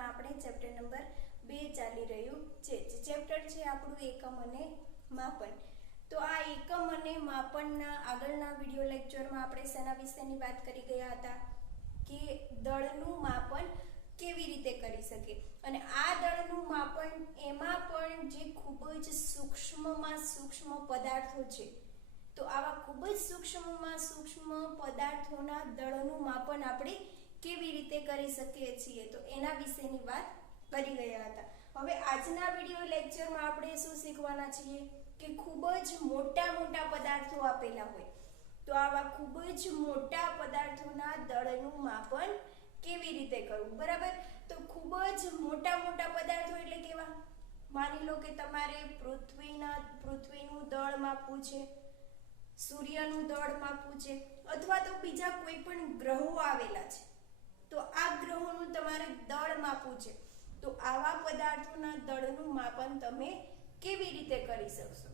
વિડિયોમાં આપણે chapter number 2 ચાલી રહ્યું છે. ચેપ્ટર છે આપણું એકમ અને માપન. તો આ એકમ અને માપનના આગળના વિડિયો લેક્ચરમાં આપણે શેના વિશેની વાત કરી ગયા હતા કે દળનું માપન કેવી રીતે કરી શકે. અને આ દળનું માપન એમાં પણ જે ખૂબ જ સૂક્ષ્મમાં સૂક્ષ્મ પદાર્થો છે, તો આવા ખૂબ જ સૂક્ષ્મમાં સૂક્ષ્મ પદાર્થોના દળનું માપન આપણે કેવી રીતે કરી શકીએ છીએ, તો એના વિશેની વાત કરી ગયા હતા. હવે આજના વિડિયો લેક્ચરમાં આપણે શું શીખવાના છીએ કે ખૂબ જ મોટા મોટા પદાર્થો આપેલા હોય, તો આવા ખૂબ જ મોટા પદાર્થોના દળનું માપન કેવી રીતે કરવું. બરાબર, તો ખૂબ જ મોટા મોટા પદાર્થો એટલે કેવા? માની લો કે તમારે પૃથ્વીનું દળ માપવું છે, સૂર્યનું દળ માપવું છે, અથવા તો બીજા કોઈ પણ ગ્રહો આવેલા છે, તો આ ગ્રહોનું તમારે દળ માપવું છે. તો આવા પદાર્થોના દળનું માપન તમે કેવી રીતે કરી શકશો?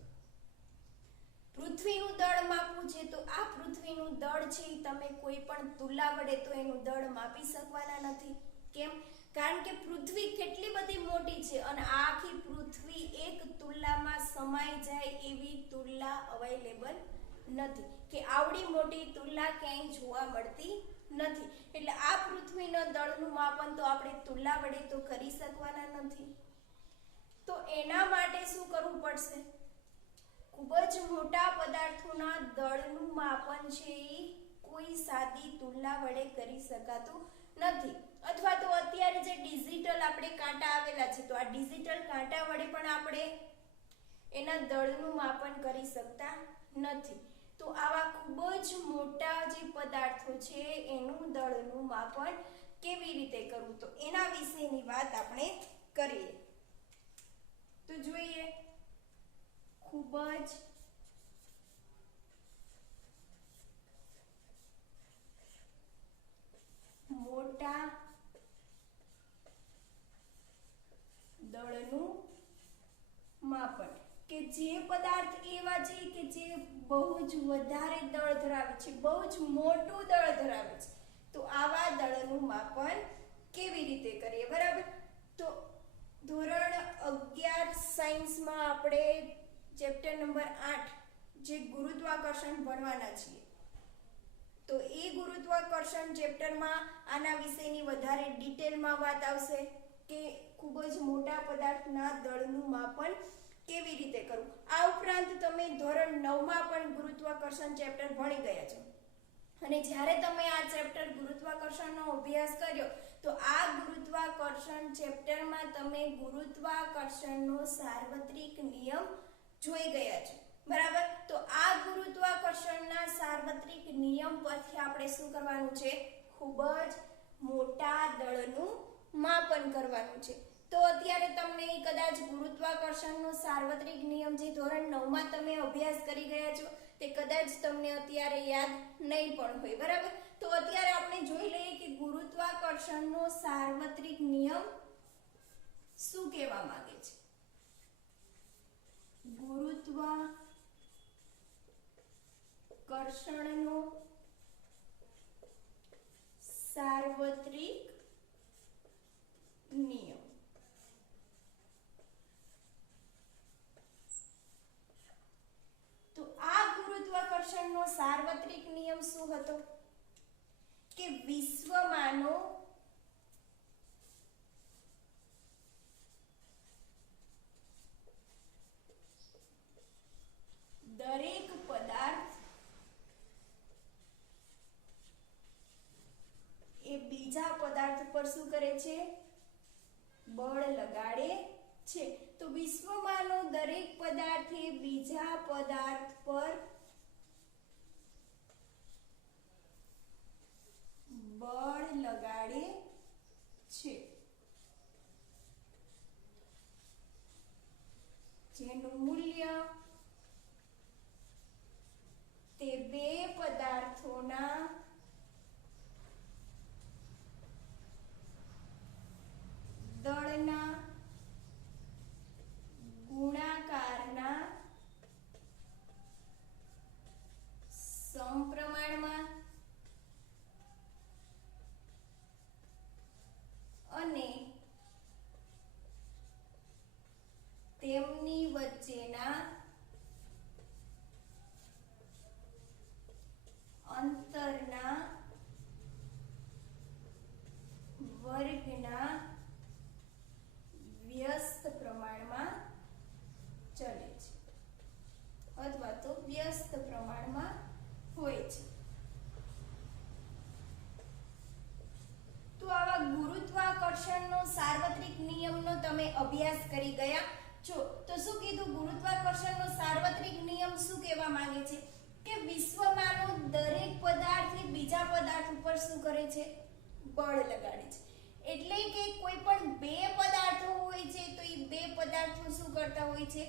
પૃથ્વીનું દળ માપવું છે, તો આ પૃથ્વીનું દળ છે તમે કોઈ પણ તુલા વડે તો એનું દળ માપી શકવાના નથી. કેમ? કારણ કે પૃથ્વી કેટલી બધી મોટી છે અને આખી પૃથ્વી એક તુલામાં સમાઈ જાય એવી તુલા અવેલેબલ નથી, કે આવડી મોટી તુલા ક્યાંય જોવા મળતી નથી. એટલે આ પૃથ્વીના દળનું માપન તો આપણે તુલા વડે તો કરી શકવાના નથી. તો એના માટે શું કરવું પડશે? ખૂબ જ મોટા પદાર્થોના દળનું માપન છે એ કોઈ સાદી તુલા વડે કરી શકાતું નથી. અથવા તો અત્યારે જે ડિજિટલ આપણે કાંટા આવેલા છે, તો આ ડિજિટલ કાંટા વડે પણ આપણે એના દળનું માપન કરી શકતા નથી. તો આવા ખૂબ જ મોટા જે પદાર્થો છે એનું દળનું માપન કેવી રીતે કરવું, તો એના વિશેની વાત આપણે કરીએ. તો જોઈએ, ખૂબ જ મોટા દળનું માપન, કે જે પદાર્થ એવા છે કે જે બહુ જ વધારે દળ ધરાવે છે, બહુ જ મોટું દળ ધરાવે છે, તો આવા દળનું માપન કેવી રીતે કરીએ. બરાબર, તો ધોરણ 11 સાયન્સમાં આપણે ચેપ્ટર નંબર 8 જે ગુરુત્વાકર્ષણ ભણવાના છીએ, તો એ ગુરુત્વાકર્ષણ ચેપ્ટરમાં આના વિશેની વધારે ડિટેલમાં વાત આવશે કે ખૂબ જ મોટા પદાર્થના દળનું માપન કેવી રીતે કરવું. આ ઉપરાંત તમે ધોરણ 9માં પણ ગુરુત્વાકર્ષણ ચેપ્ટર ભણી ગયા છો, અને જ્યારે તમે આ ચેપ્ટર ગુરુત્વાકર્ષણનો અભ્યાસ કર્યો, તો આ ગુરુત્વાકર્ષણ ચેપ્ટરમાં તમે ગુરુત્વાકર્ષણનો સાર્વત્રિક નિયમ જોઈ ગયા છો. બરાબર, તો આ ગુરુત્વાકર્ષણના સાર્વત્રિક નિયમ પરથી આપણે શું કરવાનું છે? ખૂબ જ મોટા દળનું માપન કરવાનું છે. તો અત્યારે તમને કદાચ ગુરુત્વાકર્ષણનો સાર્વત્રિક નિયમ જે ધોરણ 9માં તમે અભ્યાસ કરી ગયા છો, તે કદાચ તમને અત્યારે યાદ નહીં પણ હોય. બરાબર, તો અત્યારે આપણે જોઈ લઈએ કે ગુરુત્વાકર્ષણનો સાર્વત્રિક નિયમ શું કહેવા માંગે છે. ગુરુત્વાકર્ષણનો સાર્વત્રિક નિયમ. તો આ ગુરુત્વાકર્ષણનો સાર્વત્રિક નિયમ શું હતો? કે વિશ્વમાંનો દરેક પદાર્થ એ બીજા પદાર્થ પર શું કરે છે? બળ લગાડે છે. તો વિશ્વમાંનો દરેક પદાર્થ એ બીજા પદાર્થ પર બળ લગાડે છે, જેનું મૂલ્ય તે બે પદાર્થોના દળના ગુણાકારના સમપ્રમાણમાં અને તમે અભ્યાસ કરી ગયા છો. તો શું કીધું? ગુરુત્વાકર્ષણનો સાર્વત્રિક નિયમ શું કહેવા માંગે છે કે વિશ્વમાંનો દરેક પદાર્થ એ બીજા પદાર્થ ઉપર શું કરે છે? બળ લગાડે છે. એટલે કે કોઈ પણ બે પદાર્થો હોય છે તો એ બે પદાર્થો શું કરતા હોય છે?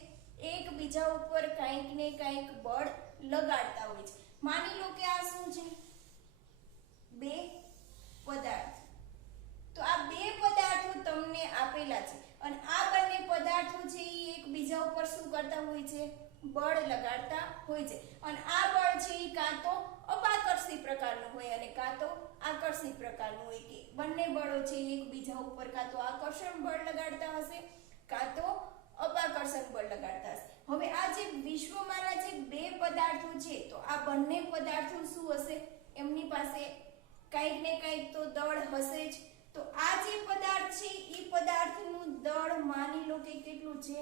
એકબીજા ઉપર કંઈક ને કંઈક બળ લગાડતા હોય છે. માની લો કે આ શું છે? બે પદાર્થ. તો આ બે પદાર્થો તમને આપેલા છે અને આ બંને પદાર્થો છે એ એકબીજા ઉપર શું કરતા હોય છે? બળ લગાડતા હોય છે. અને આ બળ છે એ કાં તો અપાકર્ષી પ્રકારનું હોય અને કાં તો આકર્ષી પ્રકારનું હોય, કે બંને બળો છે એકબીજા ઉપર કાં તો આકર્ષણ બળ લગાડતા હશે કાં તો અપાકર્ષણ બળ લગાડતા હશે. હવે આ જે વિશ્વમાંના જે બે પદાર્થો છે તો આ બંને પદાર્થો શું હશે? એમની પાસે કંઈક ને કંઈક તો દળ હશે જ. તો આ જે પદાર્થ છે એ પદાર્થનું દળ માની લો કે કેટલું છે?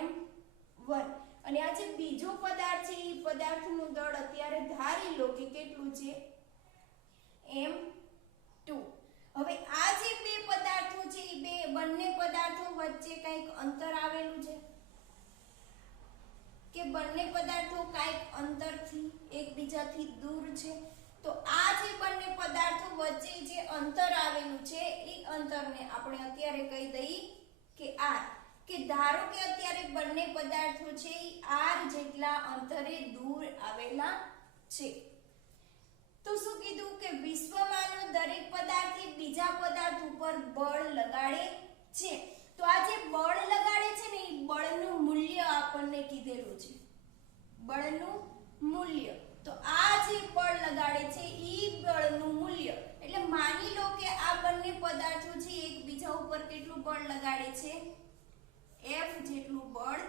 m1. અને આ જે બીજો પદાર્થ છે એ પદાર્થનું દળ અત્યારે ધારી લો કે કેટલું છે? m2. હવે આ જે બે પદાર્થો છે એ બંને પદાર્થો વચ્ચે કંઈક અંતર આવેલું છે કે બંને પદાર્થો કંઈક અંતરથી એકબીજાથી દૂર છે. તો આ જે બંને પદાર્થો વચ્ચે જે અંતર આવેલું છે એ અંતરને આપણે અત્યારે કહી દઈએ કે r. કે ધારો કે અત્યારે બંને પદાર્થો છે એ r જેટલા અંતરે દૂર આવેલા છે. તો શું કીધું કે વિશ્વમાંનો દરેક પદાર્થ એ બીજા પદાર્થ ઉપર બળ લગાડે છે. તો આ જે બળ લગાડે છે ને એ બળનું મૂલ્ય આપણને કીધેલું છે. બળનું મૂલ્ય. તો આ જે બળ લગાડે છે એ બળનું મૂલ્ય એટલે માની લો કે આ બંને પદાર્થો છે એકબીજા ઉપર કેટલું બળ લગાડે છે? F જેટલું બળ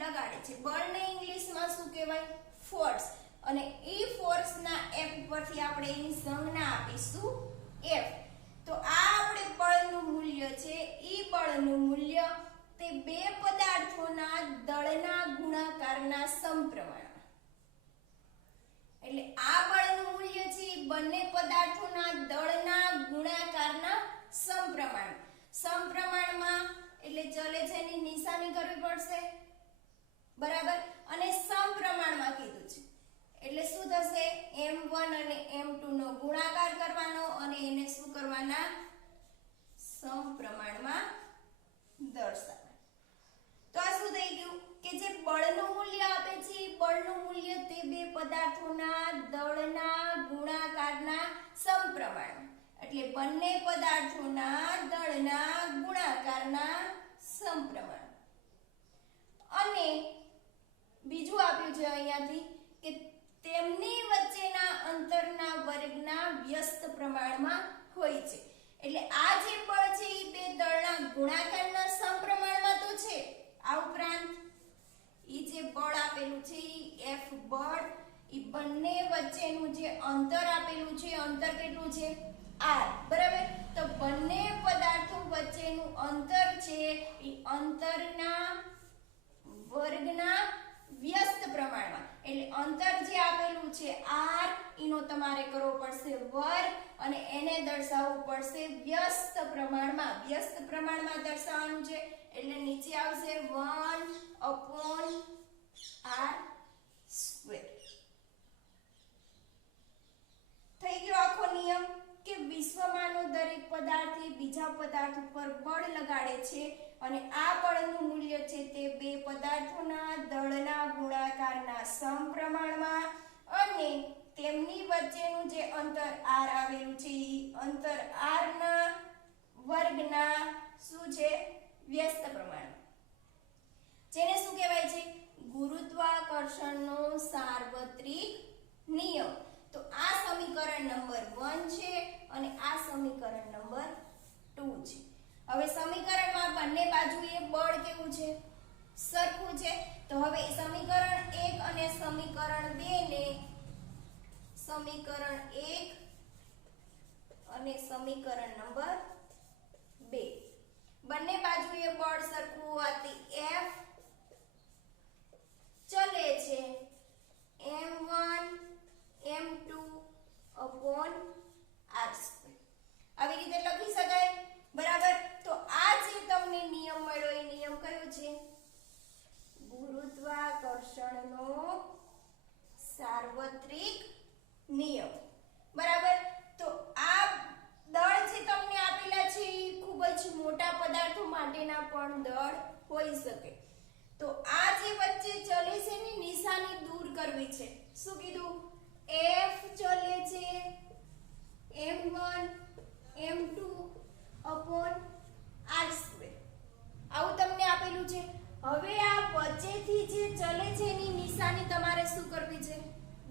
લગાડે છે. બળને ઇંગ્લિશમાં શું કહેવાય? ફોર્સ. અને એ ફોર્સના F પરથી આપણે એની સંજ્ઞા આપીશું F. તો આ આપણે બળનું મૂલ્ય છે એ બળનું મૂલ્ય તે બે પદાર્થોના દળના ગુણાકારના સમપ્રમાણ. એટલે આ બળનું મૂલ્ય છે એ બંને પદાર્થોના દળના ગુણાકારના સમપ્રમાણ. સમપ્રમાણમાં એટલે ચલે છે એની નિશાની કરવી પડશે, બરાબર. અને સમપ્રમાણમાં કીધું છે એટલે શું થશે? m1 અને m2 નો ગુણાકાર કરવાનો અને એને શું કરવાના? સમપ્રમાણમાં દર્શાવવા. તો આ શું થઈ ગયું કે જે બળનું મૂલ્ય આપે છે એ બળનું મૂલ્ય તે બે પદાર્થોના દળના ગુણાકારના સમપ્રમાણ. એટલે બંને પદાર્થોના દળના ગુણાકારના સમપ્રમાણ. અને બીજું આપ્યું છે અહીંયાથી કે તેમની વચ્ચેના અંતરના વર્ગના વ્યસ્ત પ્રમાણમાં હોય છે. એટલે આ જે બળ છે એ બે દળના ગુણાકારના સમપ્રમાણમાં તો છે. આ ઉપરાંત ઈ જે બળ આપેલું છે ઈ F બળ, ઈ બંને વચ્ચેનું જે અંતર આપેલું છે અંતર કેટલું છે? r, બરાબર. તો બંને પદાર્થો વચ્ચેનું અંતર છે ઈ અંતરના વર્ગના વ્યસ્ત પ્રમાણમાં. એટલે અંતર જે આપેલું છે r એનો તમારે કરવો પડશે વર્ગ અને એને દર્શાવવું પડશે વ્યસ્ત પ્રમાણમાં. વ્યસ્ત પ્રમાણમાં દર્શાવવાનું છે એટલે નીચે આવશે 1/r². થઈ ગયો આખો નિયમ કે વિશ્વમાંનો દરેક પદાર્થ એ બીજા પદાર્થ ઉપર બળ લગાડે છે અને આ બળનું મૂલ્ય છે તે બે પદાર્થોના દળના ગુણાકારના સમપ્રમાણમાં અને તેમની વચ્ચેનું જે અંતર r આવેલું છે એ અંતર r ના વર્ગના શું છે? વ્યસ્ત પ્રમાણ. જેને શું કહેવાય છે? ગુરુત્વાકર્ષણનો સાર્વત્રિક નિયમ. તો આ સમીકરણ નંબર 1 છે અને આ સમીકરણ નંબર 2 છે. હવે સમીકરણમાં બંને બાજુએ બળ કેવું છે? સરખું છે. તો હવે સમીકરણ 1 અને સમીકરણ 2 ને સમીકરણ 1 અને સમીકરણ નંબર 2 બંને બાજુએ બળ સરખું હોવાથી F ચલે છે m1 m2 r². આવી રીતે લખી શકાય, બરાબર. તો આ જે તમને સાર્વત્રિક નિયમ. બરાબર. તો આ દળ જે તમને આપેલા છે એ ખૂબ જ મોટા પદાર્થો માટેના પણ દળ હોઈ શકે. તો આ જે વચ્ચે ચલે છે ને નિશાની દૂર કરવી છે. શું કીધું? F ચલે છે m1 m2 upon r2. આવું તમને આપેલું છે. હવે આ વચ્ચેથી જે ચલે છે એની નિશાની તમારે શું કરવી છે?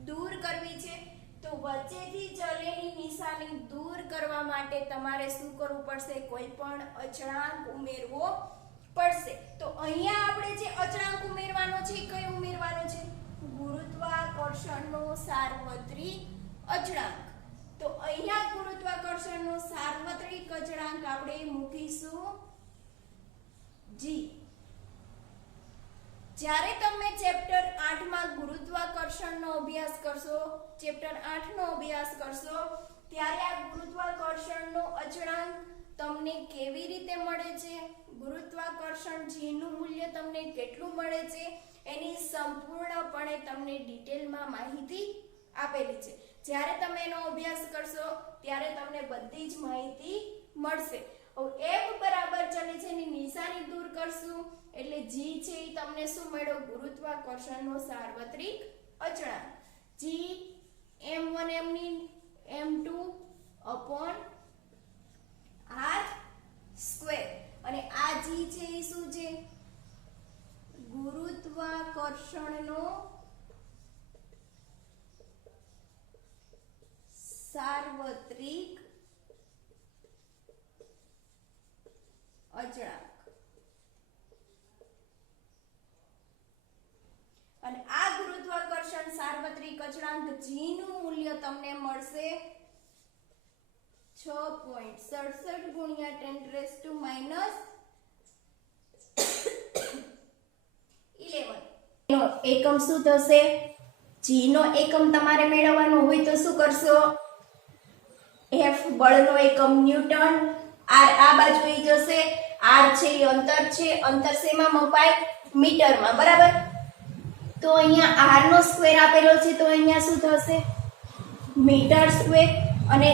દૂર કરવી છે. તો વચ્ચેથી ચલેલી નિશાની દૂર કરવા માટે તમારે શું કરવું પડશે? કોઈ પણ અચળાંક ઉમેરવો પડશે. તો અહીંયા આપણે જે અચળાંક ઉમેરવાનો છે એ કયો ઉમેરવાનો છે? ગુરુત્વાકર્ષણનો સાર્વત્રિક અચળાંક. તો અહીંયા ગુરુત્વાકર્ષણનો સાર્વત્રિક અચળાંક આપણે મૂકીશું g. જ્યારે તમે ચેપ્ટર 8 માં ગુરુત્વાકર્ષણનો અભ્યાસ કરશો, ચેપ્ટર 8 નો અભ્યાસ કરશો, ત્યારે આ ગુરુત્વાકર્ષણનો અચળાંક તમને કેવી રીતે મળે છે, ગુરુત્વાકર્ષણ g નું મૂલ્ય તમને કેટલું મળે છે, એની સંપૂર્ણપણે તમને ડિટેલમાં માહિતી આપેલી છે. જ્યારે તમે એનો અભ્યાસ કરશો ત્યારે તમને બધી જ માહિતી મળશે. F બરાબર ચલે છે એની નિશાની દૂર કરશું એટલે g છે એ તમને શું મળ્યો? ગુરુત્વાકર્ષણનો સાર્વત્રિક અચળાંક g m1 m2 upon r². અને આ g છે એ શું છે? ગુરુત્વાકર્ષણનો સાર્વત્રિક અચળાંક. અને આ ગુરુત્વાકર્ષણ સાર્વત્રિક અચળાંક g નું મૂલ્ય તમને મળશે 6.67 ગુણ્યા 10⁻11. નો એકમ શું થશે? g નો એકમ તમારે મેળવવાનો હોય તો શું કરશો? f બળનો એકમ ન્યૂટન, r આ બાજુ ઈ જશે, r છે એ અંતર છે, અંતર શેમાં મપાય? મીટરમાં. બરાબર. તો અહીંયા r નો સ્ક્વેર આપેલો છે તો અહીંયા શું થશે? Metre square. અને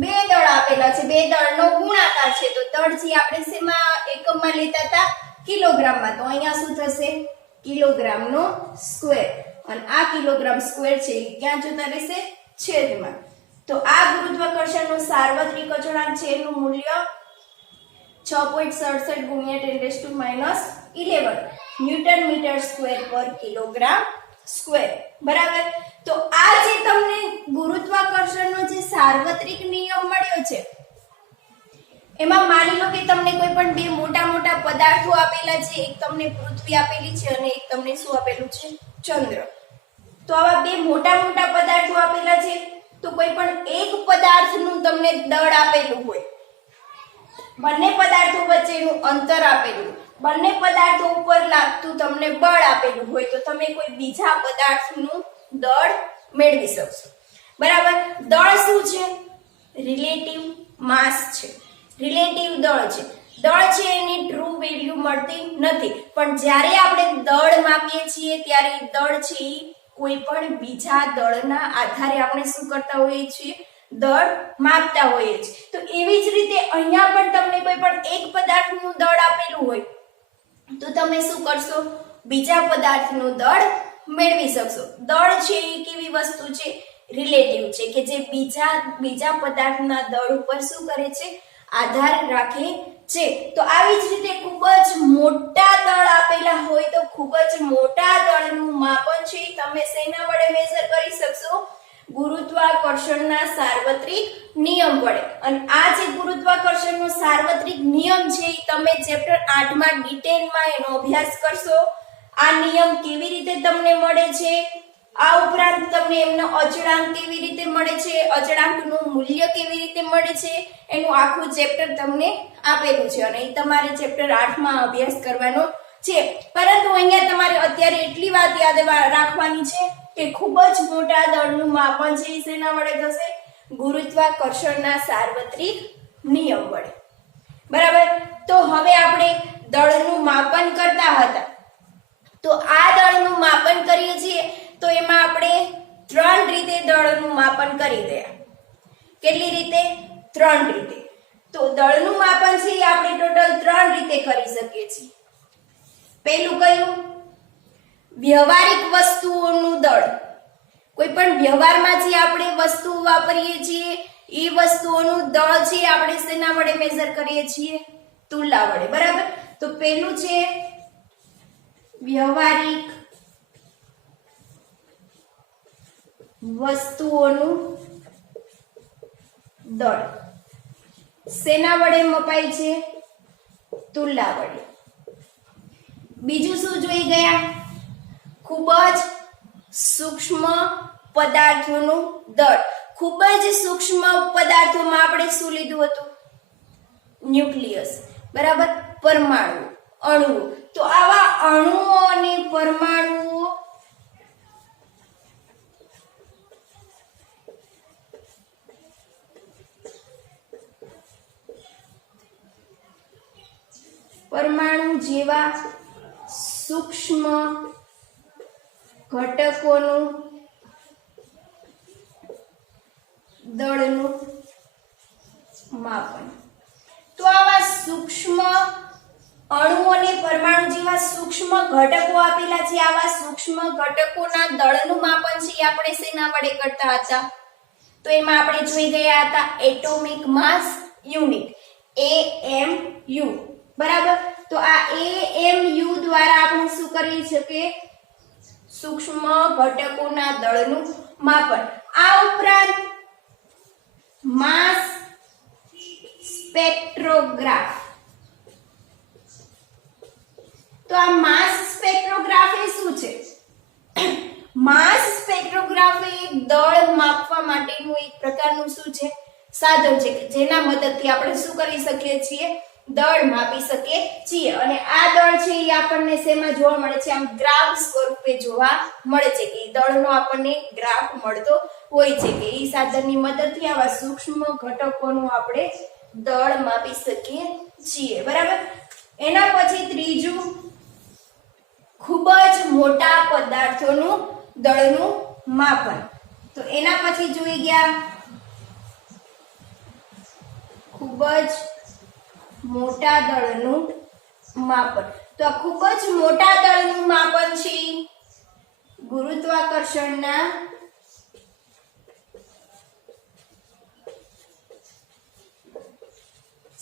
બે દળ આપેલા છે, બે દળનો ગુણાકાર છે તો દળ છે આપણે શેમાં એકમમાં લેતા હતા? કિલોગ્રામમાં. તો અહીંયા શું થશે? કિલોગ્રામનો સ્ક્વેર. અને આ કિલોગ્રામ સ્ક્વેર છે એ ક્યાં જતા રહેશે? છેદમાં. તો આ ગુરુત્વાકર્ષણનો સાર્વત્રિક અચળાંક છે એનું મૂલ્ય 6.67 ગુણ્યા 10⁻11 ન્યૂટન મીટર સ્ક્વેર પર કિલોગ્રામ સ્ક્વેર. બરાબર. તો આ જે તમને ગુરુત્વાકર્ષણનો જે સાર્વત્રિક નિયમ મળ્યો છે એમાં માની લો કે તમને કોઈ પણ બે મોટા મોટા પદાર્થો આપેલા છે, એક તમને પૃથ્વી આપેલી છે અને એક તમને શું આપેલું છે? ચંદ્ર. તો આવા બે મોટા મોટા પદાર્થો આપેલા છે તો કોઈ પણ એક પદાર્થનું તમને દળ આપેલું હોય, બંને પદાર્થો વચ્ચેનું અંતર આપેલું, બંને પદાર્થો ઉપર લાગતું તમને બળ આપેલું હોય તો તમે કોઈ બીજા પદાર્થનું દળ મેળવી શકશો. બરાબર. દળ શું છે? રિલેટિવ માસ છે, રિલેટિવ દળ છે. દળ છે એની ટ્રુ વેલ્યુ મળતી નથી, પણ જ્યારે આપણે દળ માપીએ છીએ ત્યારે દળ છે એ કોઈ પણ બીજા દળના આધારે આપણે શું કરતા હોઈએ છીએ? દળ માપતા હોઈએ છીએ. તો એવી જ રીતે અહીંયા પણ તમને કોઈ પણ એક પદાર્થનું દળ આપેલું હોય તો તમે શું કરશો? બીજા પદાર્થનું દળ મેળવી શકશો. દળ છે એ કેવી વસ્તુ છે? રિલેટિવ છે, કે જે બીજા પદાર્થના દળ ઉપર શું કરે છે? આધાર રાખે છે. તો આવી જ રીતે ખૂબ જ મોટા દળ આપેલા હોય તો ખૂબ જ મોટા દળનું માપન છે તમે શેના વડે મેઝર કરી શકશો? ગુરુત્વાકર્ષણના સાર્વત્રિક નિયમ વડે. અને આ જે ગુરુત્વાકર્ષણનો સાર્વત્રિક નિયમ છે એ તમે ચેપ્ટર 8 માં ડિટેલમાં એનો અભ્યાસ કરશો. આ નિયમ કેવી રીતે તમને મળે છે, આ ઉપરાંત તમને એમનો અચળાંક કેવી રીતે મળે છે, અચળાંકનું મૂલ્ય કેવી રીતે મળે છે, એનું આખું ચેપ્ટર તમને આપેલું છે અને એ તમારે ચેપ્ટર 8 માં અભ્યાસ કરવાનો છે. પરંતુ અહીંયા તમારે અત્યારે એટલી વાત યાદ રાખવાની છે કે ખૂબ જ મોટા દળનું માપન છે એ શેના વડે થશે? ગુરુત્વાકર્ષણના સાર્વત્રિક નિયમ વડે. બરાબર. તો હવે આપણે દળનું માપન કરતા હતા તો આ દળનું માપન કરીએ છીએ તો એમાં આપણે 3 રીતે દળનું માપન કરી ગયા. કેટલી રીતે? 3 રીતે. તો દળનું માપન છે એ આપણે ટોટલ 3 રીતે કરી શકીએ છીએ. પહેલું કયું? વ્યવહારિક વસ્તુઓનું દળ. કોઈ પણ વ્યવહારમાં જે આપણે વસ્તુ વાપરીએ છીએ એ વસ્તુઓનું દળ છે આપણે શેના વડે મેઝર કરીએ છીએ? તુલા વડે. બરાબર? તો પહેલું છે વ્યવહારિક વસ્તુઓનું દળ. શેના વડે મપાય છે? તુલા વડે. બીજું શું જોઈ ગયા? ખૂબ જ સૂક્ષ્મ પદાર્થોનું દળ. ખૂબ જ સૂક્ષ્મ પદાર્થોમાં આપણે શું લીધું હતું? ન્યુક્લિયસ. બરાબર? પરમાણુ, અણુઓ. તો આવા અણુઓ અને પરમાણુઓ જેવા સૂક્ષ્મ ઘટકોનું દળનું માપન. તો આવા સૂક્ષ્મ અણુ અને પરમાણુ જેવા સૂક્ષ્મ ઘટકો આપેલા છે. આવા સૂક્ષ્મ ઘટકોના દળનું માપન છે એ આપણે શેના વડે કરતા હતા? તો એમાં આપણે જોઈ ગયા હતા એટોમિક માસ યુનિટ, AMU. બરાબર? તો આ AMU દ્વારા આપણે શું કરી શકીએ? સૂક્ષ્મ ઘટકોના દળનું માપન. આ ઉપરાંત માસ સ્પેક્ટ્રોગ્રાફ. તો આ માસ સ્પેક્ટ્રોગ્રાફ એ શું છે? માસ સ્પેક્ટ્રોગ્રાફ એ દળ માપવા માટેનું એક પ્રકારનું શું છે? સાધન છે કે જેના મદદથી આપણે શું કરી શકીએ છીએ? દળ માપી શકીએ છીએ. અને આ દળ છે એ આપણને શેમાં જોવા મળે છે? આમ ગ્રાફ સ્વરૂપે જોવા મળે છે કે દળનો આપણને ગ્રાફ મળતો હોય છે કે એ સાધનની મદદથી આવા સૂક્ષ્મ ઘટકોનું આપણે દળ માપી શકીએ છીએ. બરાબર? એના પછી ત્રીજું ખૂબ જ મોટા પદાર્થોનું દળનું માપન. તો એના પછી જોઈ ગયા ખૂબ જ મોટા દળનું માપન. તો આ ખૂબ જ મોટા દળનું માપન છે ગુરુત્વાકર્ષણના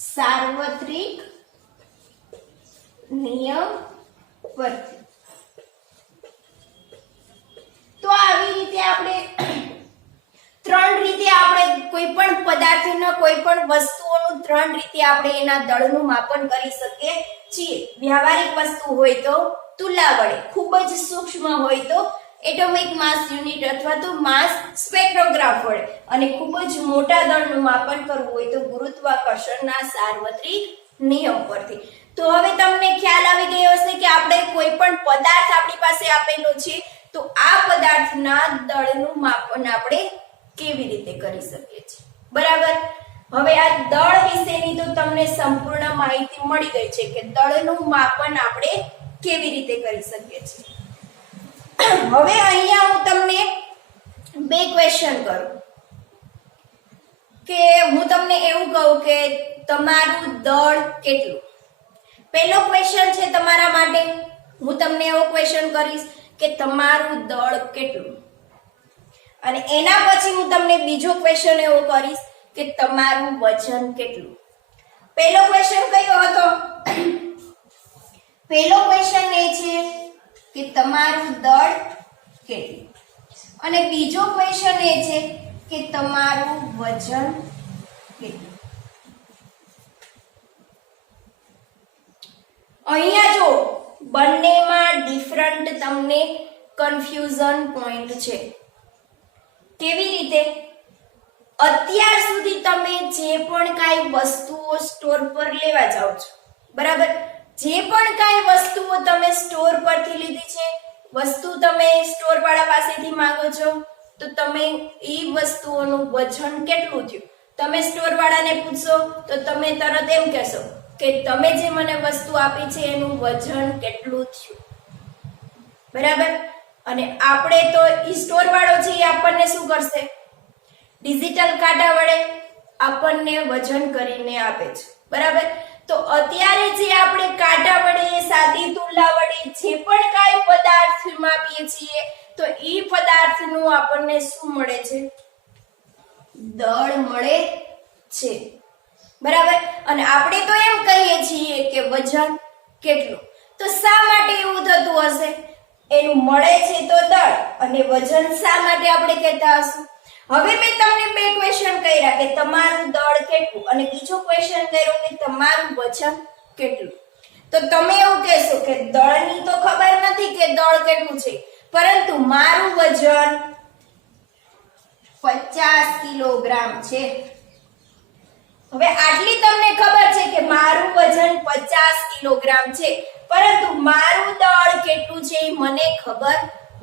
સાર્વત્રિક નિયમ પરથી. તો આવી રીતે આપણે 3 રીતે આપણે કોઈ પણ પદાર્થનો કોઈ પણ વસ્તુઓનું 3 રીતે આપણે એના દળનું માપન કરી શકીએ છીએ. વ્યવહારિક વસ્તુ હોય તો તુલા વડે, ખૂબ જ સૂક્ષ્મ હોય તો એટોમિક માસ યુનિટ અથવા તો માસ સ્પેક્ટ્રોગ્રાફ વડે, અને ખૂબ જ મોટા દળનું માપન કરવું હોય તો ગુરુત્વાકર્ષણના સાર્વત્રિક નિયમ પરથી. તો હવે તમને ખ્યાલ આવી ગયો હશે કે આપણે કોઈ પણ પદાર્થ આપણી પાસે આપેલો છે તો આ પદાર્થના દળનું માપન આપણે કેવી રીતે કરી શકીએ છીએ. બરાબર? હવે આ દળ વિશેની તો તમને સંપૂર્ણ માહિતી મળી ગઈ છે કે દળનું માપન આપણે કેવી રીતે કરી શકીએ છીએ. હવે અહીંયા હું તમને 2 ક્વેશ્ચન કરું કે હું તમને એવું કહું કે તમારું દળ કેટલું. પહેલો ક્વેશ્ચન છે તમારા માટે, હું તમને એવો ક્વેશ્ચન કરીશ કે તમારું દળ કેટલું, અને એના પછી હું તમને બીજો ક્વેશ્ચન એવો કરીશ કે તમારું વજન કેટલું. પહેલો ક્વેશ્ચન કયો હતો? પહેલો ક્વેશ્ચન એ છે કે તમારું દળ કેટલું, અને બીજો ક્વેશ્ચન એ છે કે તમારું વજન કેટલું. અહીંયા જો બંનેમાં ડિફરન્ટ તમને કન્ફ્યુઝન પોઈન્ટ છે. કેવી રીતે? અત્યાર સુધી તમે જે પણ કાંઈ વસ્તુઓ સ્ટોર પર લેવા જાઓ છો, બરાબર, જે પણ કાંઈ વસ્તુઓ તમે સ્ટોર પરથી લીધી છે, વસ્તુ તમે સ્ટોર વાળા પાસેથી માંગો છો, તો તમે એ વસ્તુઓનું વજન કેટલું થયું તમે સ્ટોર વાળાને પૂછશો તો તમે તરત એમ કહેશો કે તમે જે મને વસ્તુ આપી છે એનું વજન કેટલું થયું. બરાબર? અને આપણે તો સ્ટોર વાળો છે એ આપણને શું કરશે? ડિજિટલ કાંટા વડે આપણને વજન કરીને આપે છે, બરાબર? તો અત્યારે જે આપણે કાંટા વડે સાદી તુલના વડે જે પણ કાંઈ પદાર્થ માપીએ છીએ તો એ પદાર્થનું આપણને શું મળે છે? દળ મળે છે, બરાબર? અને આપણે તો એમ કહીએ છીએ કે વજન કેટલું. તો શા માટે એવું થતું હશે? એનું મળે છે તો દળ, અને વજન શા માટે આપણે કહેતા હશું? હવે મેં તમને બે ક્વેશ્ચન કર્યા કે તમારું દળ કેટલું અને બીજો ક્વેશ્ચન કર્યો કે તમારું વજન કેટલું. તો તમે એવું કહેશો કે દળની તો ખબર નથી કે દળ કેટલું છે, પરંતુ મારું વજન 50 કિલોગ્રામ છે. હવે આટલી તમને ખબર છે કે મારું વજન 50 કિલોગ્રામ છે, પરંતુ મારું દળ કેટલું છે એ મને ખબર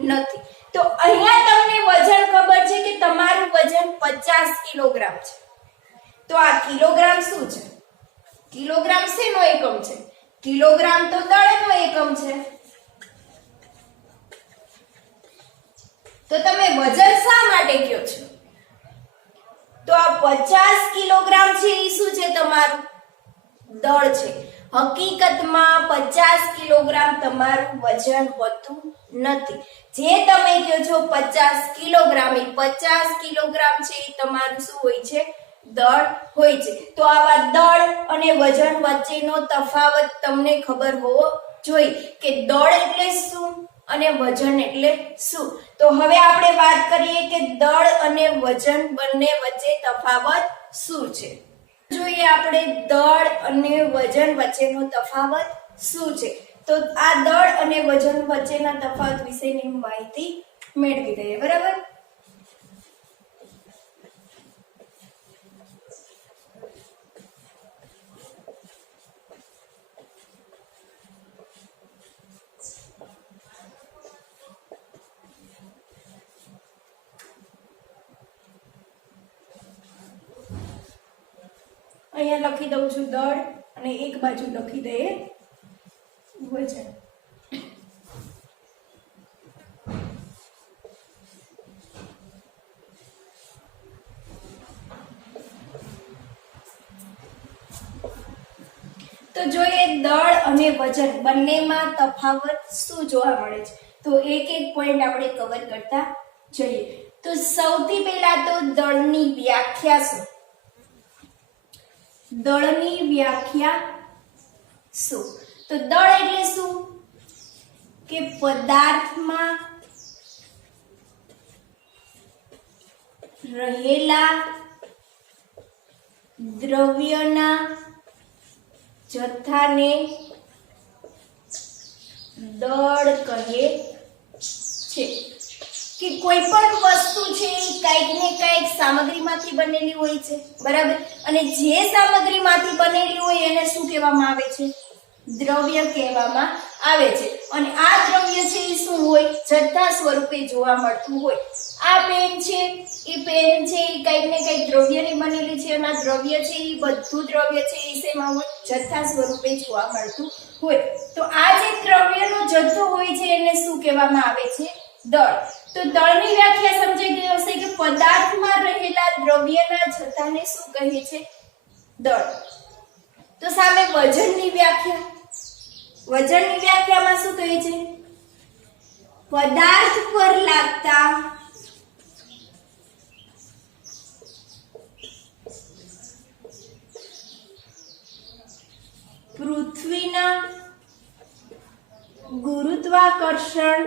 નથી. તો અહીંયા તમને વજન ખબર છે કે તમારું વજન 50 કિલોગ્રામ છે. તો આ કિલોગ્રામ શું છે? કિલોગ્રામ શેનો એકમ છે? કિલોગ્રામ તો દળનો એકમ છે. તો તમે વજન શા માટે કહો છો? તો આ 50 કિલોગ્રામ છે એ શું છે? તમારું દળ છે. હકીકતમાં 50 કિલોગ્રામ તમારું વજન હોતું નથી. જે તમે કહો છો 50 કિલોગ્રામ, એ 50 કિલોગ્રામ છે એ તમારું શું હોય છે? દળ હોય છે. તો આવા દળ અને વજન વચ્ચેનો તફાવત તમને ખબર હોવો જોઈએ કે દળ એટલે શું અને વજન એટલે શું. તો હવે આપણે વાત કરીએ કે દળ અને વજન બંને વચ્ચે તફાવત શું છે. જોઈએ આપણે દળ અને વજન વચ્ચેનો તફાવત શું છે. તો આ દળ અને વજન વચ્ચેના તફાવત વિશેની માહિતી મેળવી લઈએ, બરાબર? અહીંયા લખી દઉં છું દળ અને એક બાજુ લખી દઈએ વજન. તો જોઈએ દળ અને વજન બંનેમાં તફાવત શું જોવા મળે છે. તો એક એક પોઈન્ટ આપણે કવર કરતા જઈએ. તો સૌથી પહેલા તો દળની વ્યાખ્યા શું? દળની વ્યાખ્યા શું? તો દળ એટલે શું? કે પદાર્થમાં રહેલા દ્રવ્યના જથ્થાને દળ કહે છે. કે કોઈ પણ વસ્તુ છે એ કંઈક ને કંઈક સામગ્રીમાંથી બનેલી હોય છે, બરાબર? અને જે સામગ્રીમાંથી બનેલી હોય એને શું કહેવામાં આવે છે? દ્રવ્ય કહેવામાં આવે છે. અને આ દ્રવ્ય છે એ શું હોય? જથ્થા સ્વરૂપે જોવા મળતું હોય. આ પેન છે એ કંઈક ને કંઈક દ્રવ્યની બનેલી છે, અને આ દ્રવ્ય છે એ બધું દ્રવ્ય છે એ શેમાં હોય? જથ્થા સ્વરૂપે જોવા મળતું હોય. તો આ જે દ્રવ્યનો જથ્થો હોય છે એને શું કહેવામાં આવે છે? દળ. તો દળની વ્યાખ્યા સમજાઈ ગઈ હશે કે પદાર્થમાં રહેલા દ્રવ્યના જથ્થાને શું કહે છે? દળ. તો સામે વજનની વ્યાખ્યા. વજનની વ્યાખ્યામાં શું કહે છે? પદાર્થ પર લાગતા પૃથ્વીના ગુરુત્વાકર્ષણ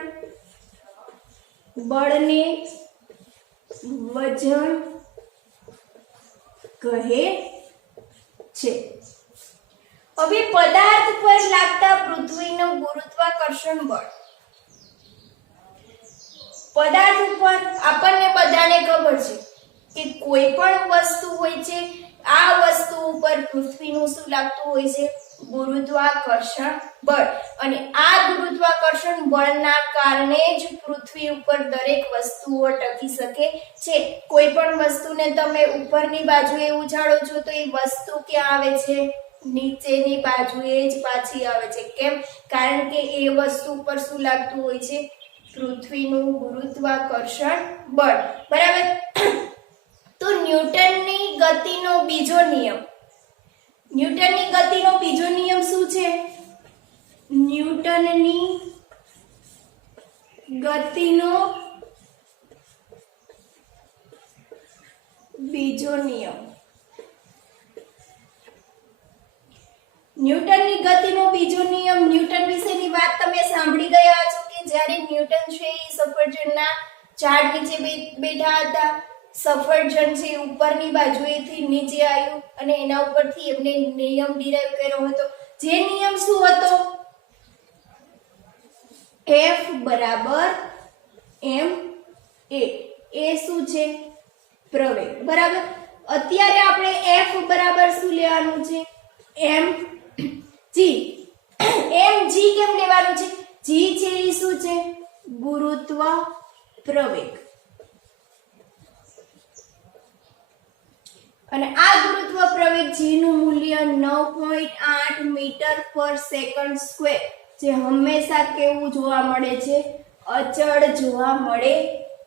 બળને વજન કહે છે. હવે પદાર્થ પર લાગતા પૃથ્વીનું ગુરુત્વાકર્ષણ બળ. પદાર્થ ઉપર આપણને બધાને ખબર છે કે કોઈ પણ વસ્તુ હોય છે, આ વસ્તુ ઉપર પૃથ્વીનું શું લાગતું હોય છે? ગુરુત્વાકર્ષણ બળ. અને આ ગુરુત્વાકર્ષણ બળના કારણે જ પૃથ્વી ઉપર દરેક વસ્તુઓ ટકી શકે છે. કોઈ પણ વસ્તુને તમે ઉપરની બાજુએ ઉછાળો છો તો એ વસ્તુ ક્યાં આવે છે? નીચેની બાજુએ જ પાછી આવે છે. કેમ? કારણ કે એ વસ્તુ ઉપર શું લાગતું હોય છે? પૃથ્વીનું ગુરુત્વાકર્ષણ બળ, બરાબર. તો ન્યૂટનની ગતિનો બીજો નિયમ, ન્યૂટનની ગતિનો બીજો નિયમ શું છે? ન્યૂટનની ગતિનો બીજો નિયમ, ન્યૂટનની ગતિનો બીજો નિયમ. ન્યૂટન વિશેની વાત તમે સાંભળી ગયા છો કે જ્યારે ન્યૂટન છે એ સફરજનના ઝાડ નીચે બેઠા હતા. સફરજન છે ઉપરની બાજુએથી નીચે આવ્યું અને એના ઉપરથી એમને નિયમ ડિરાઈવ કર્યો હતો. જે નિયમ શું હતો? F બરાબર m a. એ શું છે? પ્રવેગ, બરાબર. અત્યારે આપણે F બરાબર શું લેવાનું છે? mg. mg કેમ લેવાનું છે? g છે એ શું છે? ગુરુત્વ પ્રવેગ. અને આ ગુરુત્વ પ્રવેગ g નું મૂલ્ય 9.8 મીટર પર સેકન્ડ સ્ક્વેર, જે હંમેશા કેવું જોવા મળે છે? અચળ જોવા મળે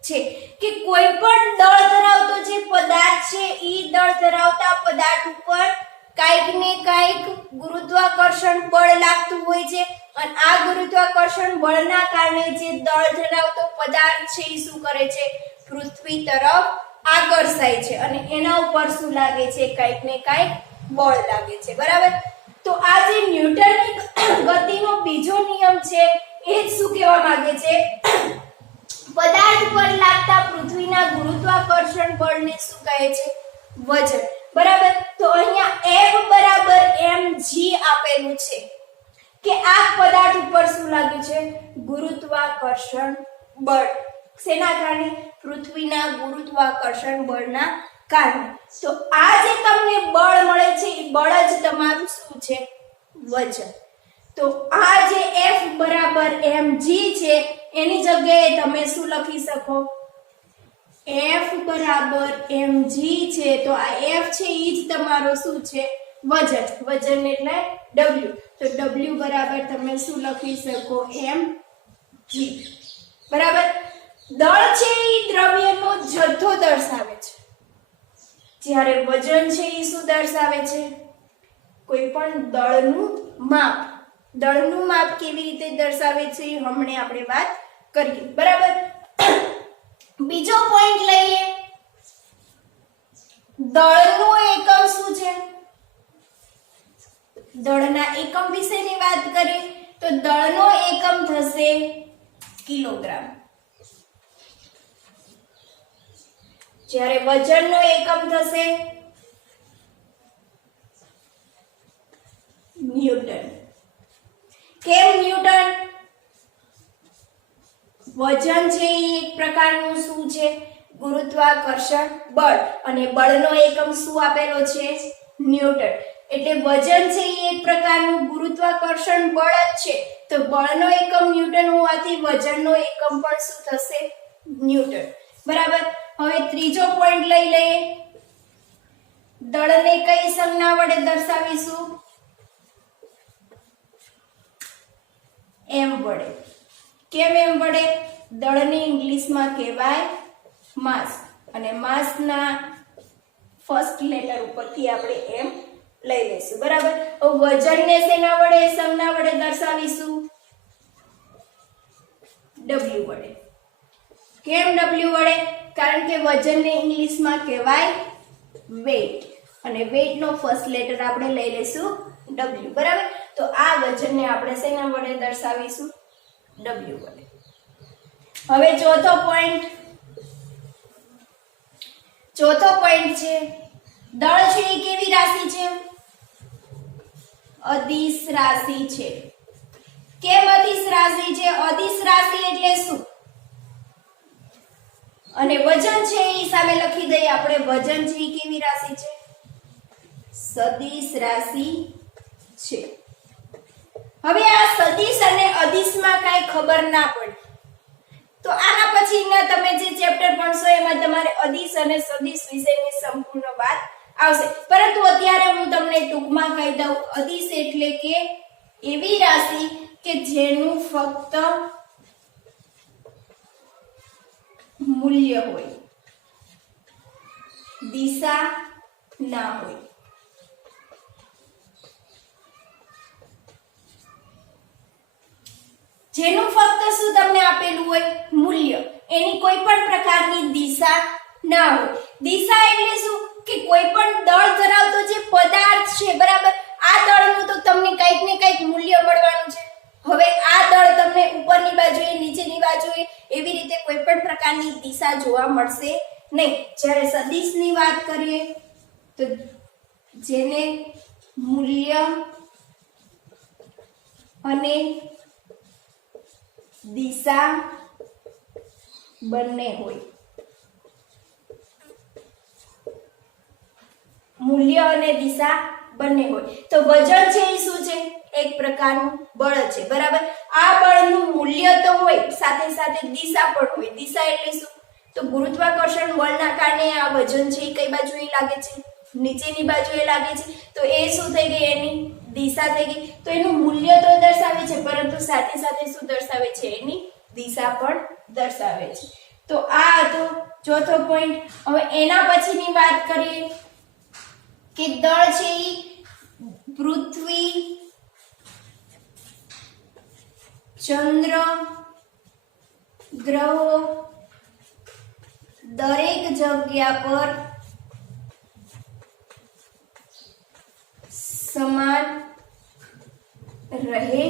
છે. કે કોઈ પણ દળ ધરાવતો જે પદાર્થ છે એ દળ ધરાવતા પદાર્થ ઉપર કાઈક ને કાઈક ગુરુત્વાકર્ષણ બળ લાગતું હોય છે અને આ ગુરુત્વાકર્ષણ બળના કારણે જે દળ ધરાવતો પદાર્થ છે એ શું કરે છે? પૃથ્વી તરફ આકર્ષાય છે અને એના ઉપર શું લાગે છે? કાઈક ને કાઈક બળ લાગે છે, બરાબર. તો આ જે ન્યૂટનની ગતિનો બીજો નિયમ છે એ શું કહેવા માંગે છે? પદાર્થ પર લાગતા પૃથ્વીના ગુરુત્વાકર્ષણ બળને શું કહે છે? વજન, બરાબર. તો અહીંયા F બરાબર mg આપેલું છે કે આ પદાર્થ ઉપર શું લાગ્યું છે? ગુરુત્વાકર્ષણ બળ. શેના કારણે? પૃથ્વીના ગુરુત્વાકર્ષણ બળના કારણે. તો આ જે તમને બળ મળે છે એ બળ જ તમારું શું છે? વજન. તો આ જે F બરાબર mg છે એની જગ્યાએ તમે શું લખી શકો? F બરાબર mg છે તો આ F છે એ જ તમારો શું છે? વજન. વજન એટલે W. તો W બરાબર તમે શું લખી શકો? mg, બરાબર. દળ છે એ દ્રવ્યનો જથ્થો દર્શાવે છે, જ્યારે વજન છે એ શું દર્શાવે છે? કોઈ પણ દળનું માપ. દળનું માપ કેવી રીતે દર્શાવે છે એ હમણે આપણે વાત કરીએ, બરાબર. બીજો પોઈન્ટ લઈએ. દળનું એકમ શું છે? દળના એકમ વિશેની વાત કરીએ તો દળનો એકમ થશે કિલોગ્રામ, જ્યારે વજનનો એકમ થશે ન્યૂટન. કેમ ન્યૂટન? વજન છે એ એક પ્રકારનું શું છે? ગુરુત્વાકર્ષણ બળ, અને બળનો એકમ શું આપેલો છે? ન્યૂટન. એટલે વજન છે એ એક પ્રકારનું ગુરુત્વાકર્ષણ બળ જ છે, તો બળનો એકમ ન્યૂટન હોવાથી વજનનો એકમ પણ શું થશે? ન્યૂટન, બરાબર. હવે ત્રીજો પોઈન્ટ લઈ લઈએ. દળને કઈ સંજ્ઞા વડે દર્શાવીશું? m વડે. કેમ m વડે? દળને ઇંગ્લિશમાં કહેવાય માસ, અને માસના ફર્સ્ટ લેટર ઉપરથી આપણે m લઈ લઈશું, બરાબર. વજનને શેના વડે સંજ્ઞા વડે દર્શાવીશું? w વડે. કેમ w વડે? કારણ કે વજનને ઇંગ્લિશમાં કહેવાય વેઇટ, અને વેઇટ નો ફર્સ્ટ લેટર આપણે લઈ લઈશું w, બરાબર. તો આ વજનને આપણે શેના વડે દર્શાવીશું? w વડે. હવે ચોથો પોઈન્ટ છે દળ છે એ કેવી રાશિ છે? અદિશ રાશિ છે. કેમ અદિશ રાશિ છે? અદિશ રાશિ એટલે શું? અને વજન છે એ સામે લખી દઈએ આપણે. વજન છે એ કેવી રાશિ છે? સદિશ રાશિ છે. હવે આ સદિશ અને અદિશમાં કાઈ ખબર ના પડે તો આના પછીના તમે જે ચેપ્ટર ભણશો એમાં તમારે અદિશ અને સદિશ વિશેની સંપૂર્ણ વાત આવશે, પરંતુ અત્યારે હું તમને ટૂંકમાં કહી દઉં. અદિશ એટલે કે એવી રાશિ કે જેનું ફક્ત મૂલ્ય હોય, દિશા ના હોય. જેનું ફક્ત શું તમને આપેલું હોય મૂલ્ય, એની કોઈ પણ પ્રકારની દિશા ના હોય. દિશા એટલે શું કે કોઈ પણ દળ ધરાવતો જે પદાર્થ છે, બરાબર, આ દળનું તો તમને કંઈક ને કંઈક મૂલ્ય મળવાનું છે. હવે આ દળ તમને ઉપરની બાજુએ, નીચેની બાજુએ એવી રીતે કોઈ પણ પ્રકારની દિશા જોવા મળશે નહીં. જ્યારે સદિશની વાત કરીએ તો જેને મૂલ્ય અને દિશા બંને હોય. મૂલ્ય અને દિશા બંને હોય. તો વજન છે એ શું છે? એક પ્રકારનું બળ છે, બરાબર. આ બળનું મૂલ્ય તો હોય, સાથે સાથે દિશા પણ હોય. દિશા એટલે શું? તો ગુરુત્વાકર્ષણ બળના કારણે આ વજન છે એ કઈ બાજુએ લાગે છે? નીચેની બાજુએ લાગે છે. તો એ શું થઈ ગઈ? એની દિશા થઈ ગઈ. તો એનું મૂલ્ય તો દર્શાવે છે, પરંતુ સાથે સાથે શું દર્શાવે છે? એની દિશા પણ દર્શાવે છે. તો આ હતો ચોથો પોઈન્ટ. હવે એના પછીની વાત કરીએ કે દળ છે એ પૃથ્વી, ચંદ્ર, ગ્રહો દરેક જગ્યા પર સમાન રહે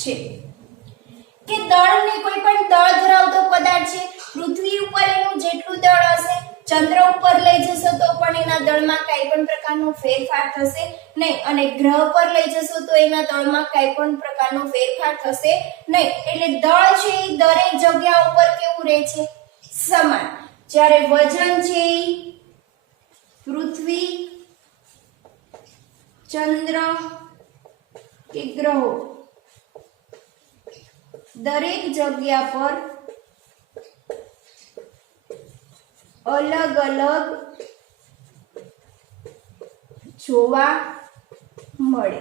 છે. કે દળને કોઈ પણ દળ ધરાવતો પદાર્થ છે, પૃથ્વી ઉપર એનું જેટલું દળ હશે, ચંદ્ર ઉપર લઈ જશો તો પણ એના દળમાં કઈ પણ પ્રકારનો ફેરફાર થશે નહીં, અને ગ્રહ પર લઈ જશો તો એના દળમાં કઈ પણ પ્રકારનો ફેરફાર થશે નહીં. એટલે દળ છે એ દરેક જગ્યા ઉપર કેવું રહે છે? સમાન. જ્યારે વજન છે એ પૃથ્વી, ચંદ્ર કે ગ્રહો દરેક જગ્યા પર અલગ અલગ જોવા મળે.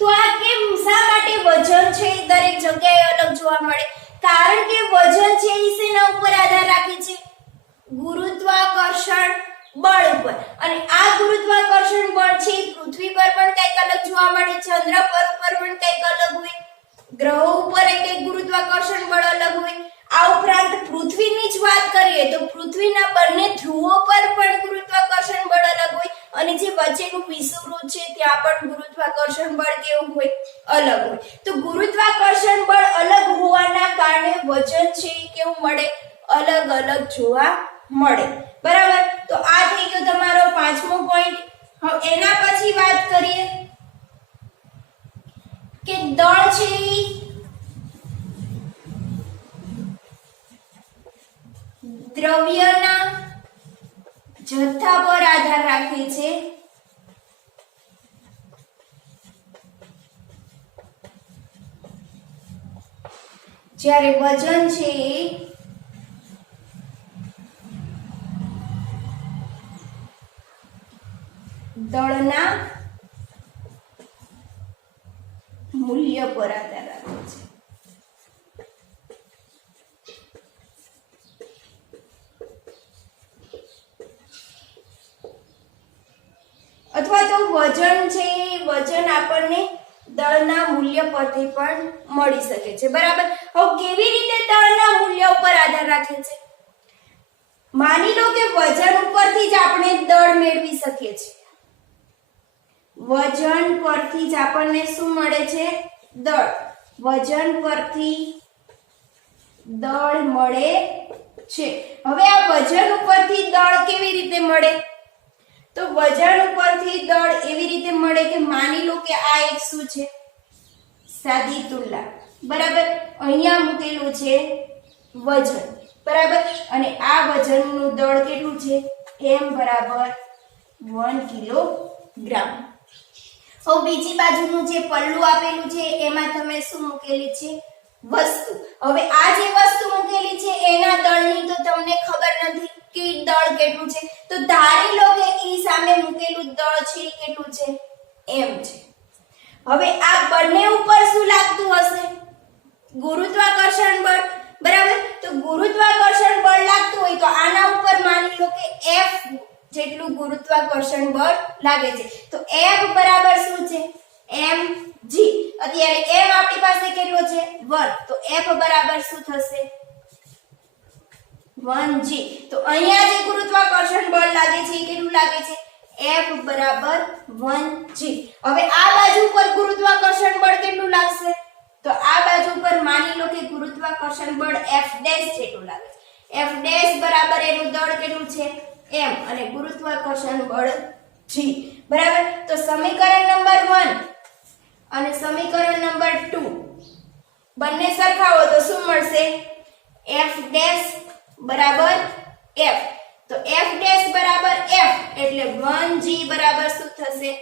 તો આ કેમ, શા માટે વજન છે એ દરેક જગ્યાએ અલગ જોવા મળે? કારણ કે વજન છે એ શેના ઉપર આધાર રાખે છે? ગુરુત્વાકર્ષણ બળ ઉપર. અને આ ગુરુત્વાકર્ષણ બળ છે પૃથ્વી પર પણ કંઈક અલગ જોવા મળે, ચંદ્ર પર પણ કંઈક અલગ હોય, ગ્રહો ઉપર એક ગુરુત્વાકર્ષણ બળ અલગ હોય. આ ઉપરાંત પૃથ્વીની જ વાત કરીએ તો પૃથ્વીના બંને ધ્રુવો પર પણ ગુરુત્વાકર્ષણ બળ અલગ હોય, અને જે વચ્ચેનું વિષુવવૃત્ત છે ત્યાં પણ ગુરુત્વાકર્ષણ બળ કેવું હોય? અલગ હોય. તો ગુરુત્વાકર્ષણ બળ અલગ હોવાના કારણે વજન છે એ કેવું મળે? અલગ અલગ જોવા મળે, બરાબર. તો આ થઈ ગયો તમારો પાંચમો પોઈન્ટ. હવે એના પછી વાત કરીએ કે દળ છે દ્રવ્યના જથ્થા પર આધાર રાખે છે, જ્યારે વજન છે દળના મૂલ્ય પર આધાર રાખે છે. અથવા તો વજન છે, વજન આપણને દળના મૂલ્ય પરથી પણ મળી શકે છે, બરાબર. હવે કેવી રીતે દળના મૂલ્ય ઉપર આધાર રાખે છે? માની લો કે વજન ઉપરથી જ આપણે દળ મેળવી શકીએ છીએ. વજન પરથી જ આપણને શું મળે છે? દળ. વજન પરથી દળ મળે છે. હવે આ વજન ઉપરથી દળ કેવી રીતે મળે? તો વજન ઉપરથી દળ એવી રીતે મળે કે માની લો કે આ એક શું છે? સાદી તુલા, બરાબર. અહીંયા મૂકેલું છે વજન, બરાબર, અને આ વજનનું દળ કેટલું છે? m બરાબર 1 કિલોગ્રામ. હવે બીજી બાજુનું જે પલ્લું આપેલું છે એમાં તમે શું મૂકેલી છે? વસ્તુ. હવે આ જે વસ્તુ મૂકેલી છે એના દળની તો તમને ખબર નથી કે દળ કેટલું છે. તો ધારી લો કે ઈ સામે મૂકેલું દળ છે કેટલું છે? m છે. હવે આ બંને ઉપર શું લાગતું હશે? ગુરુત્વાકર્ષણ બળ, બરાબર. ગુરુત્વાકર્ષણ બળ લાગતું હોય તો આના ઉપર માની લો કે F જેટલું ગુરુત્વાકર્ષણ બળ લાગે છે તો F બરાબર શું છે mg અત્યારે m આપણી પાસે કેટલો છે 1 તો F બરાબર શું થશે 1g તો અહીંયા જે ગુરુત્વાકર્ષણ બળ લાગે છે એ કેટલું લાગે છે F બરાબર 1g હવે આ બાજુ પર ગુરુત્વાકર્ષણ બળ કેટલું લાગશે તો આ બાજુ પર માની લો કે ગુરુત્વાકર્ષણ બળ F ડેશ જેટલું લાગે છે F ડેશ બરાબર એનું દળ કેટલું છે m અને ગુરુત્વાકર્ષણ બળ g બરાબર તો સમીકરણ નંબર 1 અને સમીકરણ નંબર 2 બંને સરખાવો તો શું મળશે F ડેશ બરાબર F તો F ડેશ બરાબર F એટલે 1g બરાબર શું થશે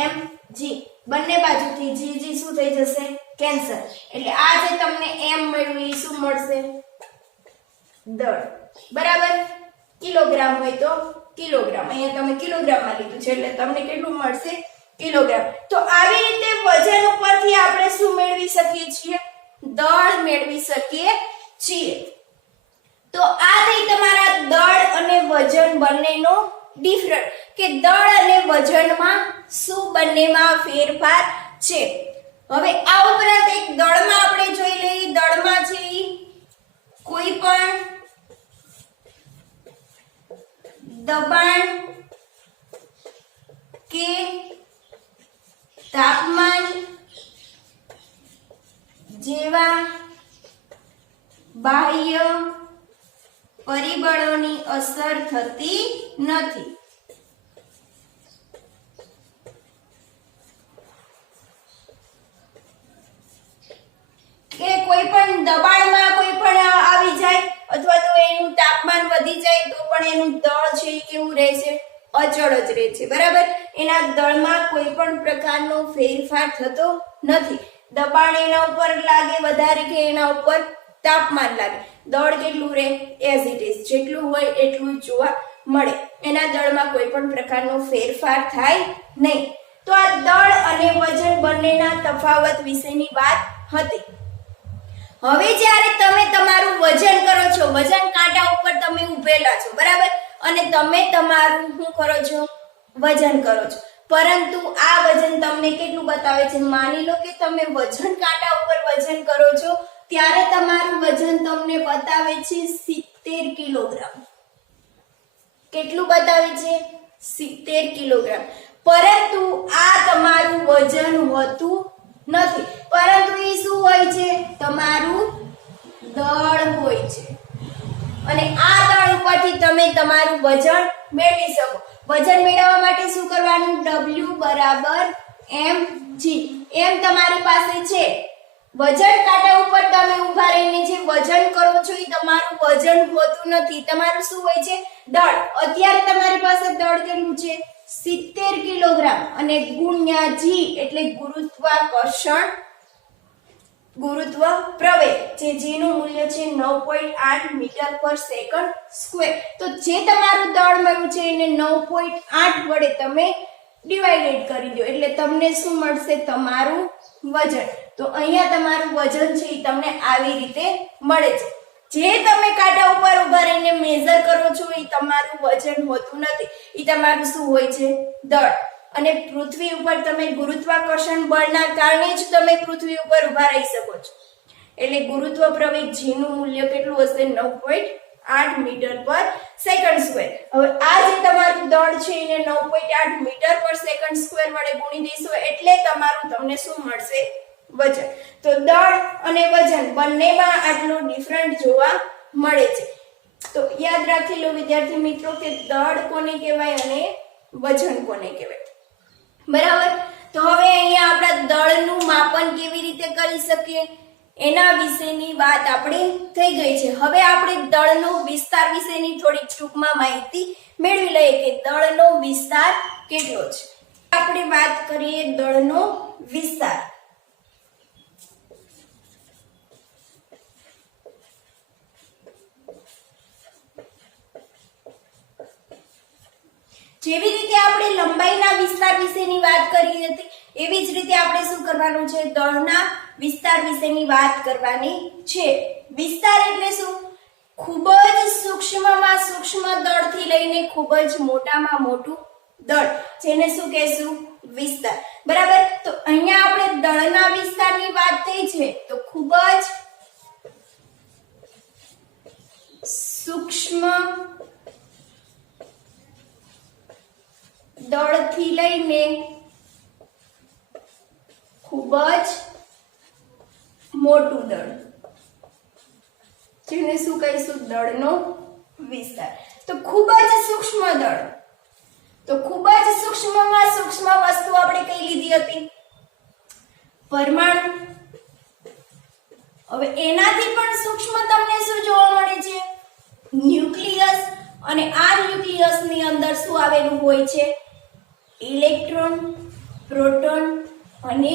mg બંને બાજુથી g શું થઈ જશે કેન્સલ એટલે આ જે તમને m મળ્યું એ શું મળશે દળ બરાબર કિલોગ્રામ હોય તો કિલોગ્રામ અહીંયા તમે કિલોગ્રામમાં લીધું છે એટલે તમને કેટલું મળશે કિલોગ્રામ તો આવી રીતે વજન ઉપરથી આપણે શું મેળવી શકીએ છીએ દળ મેળવી શકીએ છીએ તો આ થઈ તમારા દળ અને વજન બંનેનો ડિફરન્ટ કે દળ અને વજનમાં શું બંનેમાં ફેરફાર છે હવે આ ઉપરાંત એક દળમાં આપણે જોઈ લઈએ દળમાં છે કોઈ પણ દબાણ કે તાપમાન જેવા બાહ્ય પરિબળોની અસર થતી નથી કે કોઈ પણ દબાણમાં કોઈ પણ આવી જાય અથવા તો એનું તાપમાન વધી જાય તો પણ એનું દળ છે એ કેવું રહેશે અચળ જ રહે છે બરાબર એના દળમાં કોઈ પણ પ્રકારનો ફેરફાર થતો નથી દબાણ એના ઉપર લાગે વધારે કે એના ઉપર તાપમાન લાગે દળ કેટલું રહે એઝ ઇટ ઇઝ જેટલું હોય એટલું જોવા મળે એના દળમાં કોઈ પણ પ્રકારનો ફેરફાર થાય નહીં તો આ દળ અને વજન બંનેના તફાવત વિશેની વાત હતી હવે જ્યારે તમે તમારું વજન કરો છો વજન કાંટા ઉપર તમે ઊભેલા છો બરાબર અને તમે તમારું શું કરો છો વજન કરો છો પરંતુ આ વજન તમને કેટલું બતાવે છે માની લો કે તમે વજન કાંટા ઉપર વજન કરો છો ત્યારે તમારું વજન તમને બતાવે છે 70 કિલોગ્રામ કેટલું બતાવે છે 70 કિલોગ્રામ પરંતુ આ તમારું વજન હોતું નથી પરંતુ એ શું હોય છે તમારું દળ હોય છે અને આ દળ ઉપરથી તમે તમારું વજન મેળવી શકો વજન મેળવવા માટે શું કરવાનું W બરાબર mg m તમારી પાસે છે વજન કાંટા ઉપર તમે ઊભા રહીને જે વજન કરો છો એ તમારું વજન હોતું નથી તમારું શું હોય છે દળ અત્યારે તમારી પાસે દળ કેટલું છે 70 કિલોગ્રામ અને ગુણ્યા g એટલે ગુરુત્વ પ્રવેગ જે g નું મૂલ્ય છે 9.8 મીટર પર સેકન્ડ સ્ક્વેર તો જે તમારું દળ મળ્યું છે એને 9.8 વડે તમે ડિવાઇડેડ કરી દો એટલે તમને શું મળશે તમારું વજન તો અહીંયા તમારું વજન છે એ તમને આવી રીતે મળે છે જે તમે કાંટા ઉપર ઊભા રહીને મેઝર કરો છો એ તમારું વજન હોતું નથી એ તમારું શું હોય છે દળ અને પૃથ્વી ઉપર તમે ગુરુત્વાકર્ષણ બળના કારણે જ તમે પૃથ્વી ઉપર ઊભા રહી શકો છો એટલે ગુરુત્વ પ્રવેગ g નું મૂલ્ય કેટલું હશે 9.8 મીટર પર સેકન્ડ સ્ક્વેર હવે આ જે તમારું દળ છે એને 9.8 મીટર પર સેકન્ડ સ્ક્વેર વડે ગુણી દઈશું એટલે તમારું તમને શું મળશે વજન તો દળ અને વજન બંનેમાં આટલો ડિફરન્ટ જોવા મળે છે તો યાદ રાખી લો વિદ્યાર્થી મિત્રો કે દળ કોને કહેવાય અને વજન કોને કહેવાય બરાબર તો હવે અહીંયા આપણા દળનું માપન કેવી રીતે કરી શકીએ એના વિશેની વાત આપણે થઈ ગઈ છે હવે આપણે દળનો વિસ્તાર વિશેની થોડી ટૂંકમાં માહિતી મેળવી લઈએ કે દળનો વિસ્તાર કેટલો છે આપણે વાત કરીએ દળનો વિસ્તાર જેવી રીતે આપણે લંબાઈના વિસ્તાર વિશેની વાત કરી હતી એવી જ રીતે આપણે શું કરવાનું છે દળના વિસ્તાર વિશેની વાત કરવાની છે વિસ્તાર એટલે શું ખૂબ જ સૂક્ષ્મમાં સૂક્ષ્મ દળથી લઈને ખૂબ જ મોટામાં મોટું દળ, જેને શું કહેશું? વિસ્તાર. બરાબર. તો અહીંયા આપણે દળના વિસ્તારની વાત થઈ છે, તો ખૂબ જ સૂક્ષ્મ દળથી લઈને ખૂબ જ મોટું દળ, જેને શું કહીશું? દળનો વિસ્તાર. તો ખૂબ જ સૂક્ષ્મ દળ, તો ખૂબ જ સૂક્ષ્મમાં સૂક્ષ્મ વસ્તુ આપણે કઈ લીધી હતી? પરમાણુ. હવે એનાથી પણ સૂક્ષ્મ તમને શું જોવા મળે છે? ન્યુક્લિયસ. અને આ ન્યુક્લિયસ ની અંદર શું આવેલું હોય છે? ઇલેક્ટ્રોન, પ્રોટોન અને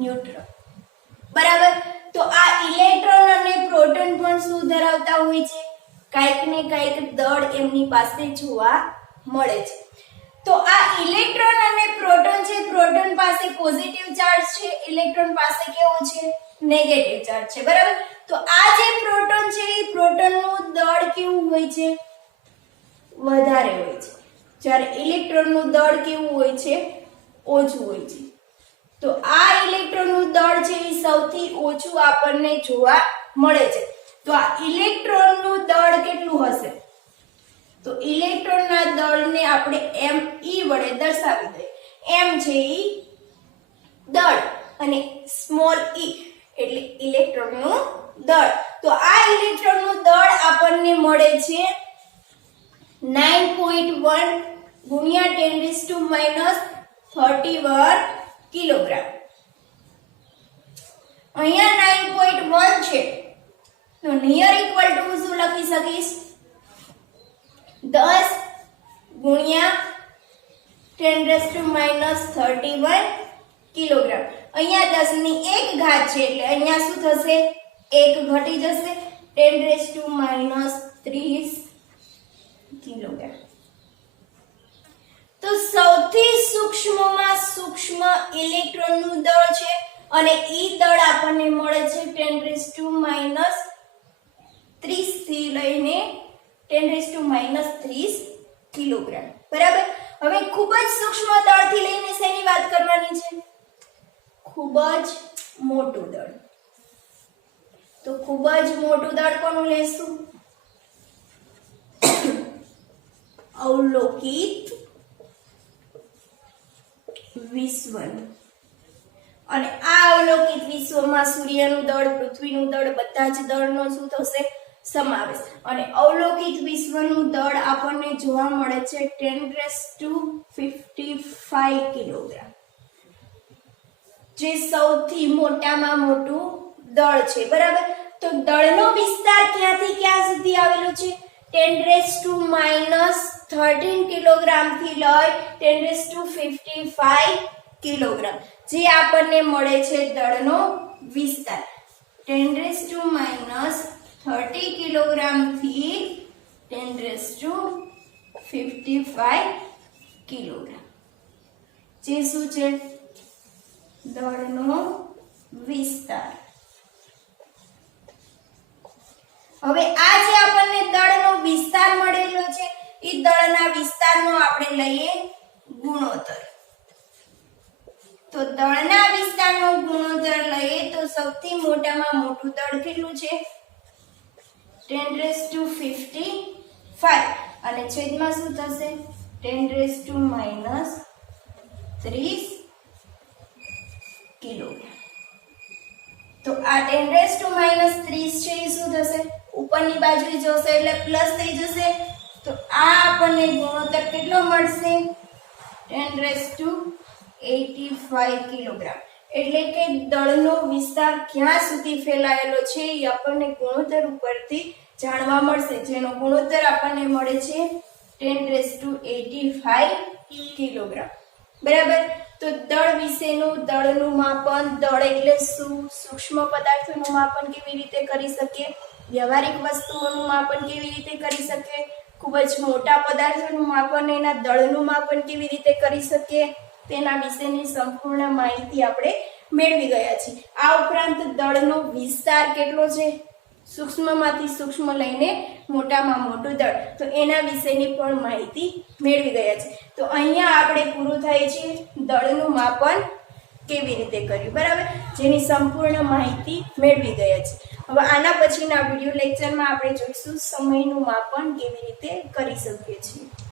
ન્યુટ્રોન. બરાબર. તો આ ઇલેક્ટ્રોન અને પ્રોટોન પણ શું ધરાવતા હોય છે? કાંઈક ને કાંઈક દળ એમની પાસે જોવા મળે છે. તો આ ઇલેક્ટ્રોન અને પ્રોટોન છે, પ્રોટોન પાસે પોઝિટિવ ચાર્જ છે, ઇલેક્ટ્રોન પાસે કેવો છે? નેગેટિવ ચાર્જ છે. બરાબર. તો આ જે પ્રોટોન છે એ પ્રોટોનનું દળ કેવું હોય છે? વધારે હોય છે, જ્યારે ઇલેક્ટ્રોનનું દળ કેવું હોય છે? ઓછું હોય છે. તો આ ઇલેક્ટ્રોનનું દળ છે એ સૌથી ઓછું આપણને જોવા મળે છે. તો આ ઇલેક્ટ્રોનનું દળ કેટલું હશે? તો ઇલેક્ટ્રોનના દળને આપણે me વડે દર્શાવી દઈએ. m છે એ દળ અને સ્મોલ e એટલે ઇલેક્ટ્રોનનું દળ. તો આ ઇલેક્ટ્રોનનું દળ આપણને મળે છે 9.1 ગુણ્યા 10⁻³ કિલોગ્રામ. અહીંયા 9.1 છે, તો નિયર ઇક્વલ ટુ શું લખી શકીશ? 10 ગુણ્યા 10⁻³ કિલોગ્રામ. અહીંયા 10 ની 1 ઘાત છે એટલે અહીંયા શું થશે? 1 ઘટી જશે, 10⁻³ કિલોગ્રામ. તો સૌથી સૂક્ષ્મમાં સૂક્ષ્મ ઇલેક્ટ્રોનનું દળ છે અને ઈ દળ આપણને મળે છે 10⁻³ થી લઈને 10⁻³ કિલોગ્રામ. બરાબર. હવે ખૂબ જ સૂક્ષ્મ દળથી લઈને શેની વાત કરવાની છે? ખૂબ જ મોટું દળ. તો ખૂબ જ મોટું દળ કોનું લેશું? અવલોકિત વિશ્વનું. અને આ અવલોકિત વિશ્વમાં સૂર્યનું દળ, પૃથ્વીનું દળ, બધા જ દળનો શું થશે? સમાવેશ. અને અવલોકિત વિશ્વનું દળ આપણને જોવા મળે છે 10⁵ કિલોગ્રામ, જે સૌથી મોટામાં મોટું દળ છે. બરાબર. તો દળનો વિસ્તાર ક્યાંથી ક્યાં સુધી આવેલો છે? 10⁻13 કિલોગ્રામ થી લઈ 10⁵ કિલોગ્રામ, જે આપણને મળે છે દળનો વિસ્તાર. 10⁻30 કિલોગ્રામ થી 10⁵ કિલોગ્રામ, જે શું છે? દળનો વિસ્તાર. હવે આ જે આપણને દળનો વિસ્તાર મળેલો છે એ દળના વિસ્તારનો આપણે લઈએ ગુણોત્તર. તો દળના વિસ્તારનો ગુણોત્તર લઈએ તો સૌથી મોટામાં મોટું દળ કેટલું છે? 10⁵ અને છેદમાં શું થશે? 10⁻³ કિલોગ્રામ. તો આ 10⁻³ છે એ શું થશે? ઉપરની બાજુ જશે એટલે પ્લસ થઈ જશે. તો આ આપણને ગુણોત્તર કેટલો મળશે? 10⁻85 કિલોગ્રામ. એટલે કે દળનો વિસ્તાર ક્યાં સુધી ફેલાયેલો છે એ આપણને ગુણોત્તર ઉપરથી જાણવા મળશે, જેનો ગુણોત્તર આપણને મળે છે 10⁻85 કિલોગ્રામ. બરાબર. તો દળ વિશેનું દળનું માપન, દળ એટલે શું, સૂક્ષ્મ પદાર્થોનું માપન કેવી રીતે કરી શકીએ, વ્યવહારિક વસ્તુઓનું માપન કેવી રીતે કરી શકીએ, ખૂબ જ મોટા પદાર્થોનું માપન, એના દળનું માપન કેવી રીતે કરી શકીએ, તેના વિશેની સંપૂર્ણ માહિતી આપણે મેળવી ગયા છીએ. આ ઉપરાંત દળનો વિસ્તાર કેટલો છે સૂક્ષ્મમાંથી સૂક્ષ્મ લઈને મોટામાં મોટું દળ, તો એના વિશેની પણ માહિતી મેળવી ગયા છે. તો અહીંયા આપણે પૂરું થાય છે દળનું માપન કેવી રીતે કર્યું, બરાબર, જેની સંપૂર્ણ માહિતી મેળવી ગયા છે. હવે આના પછીના વિડીયો લેક્ચરમાં આપણે જોઈશું સમયનું માપન કેવી રીતે કરી શકીએ છીએ.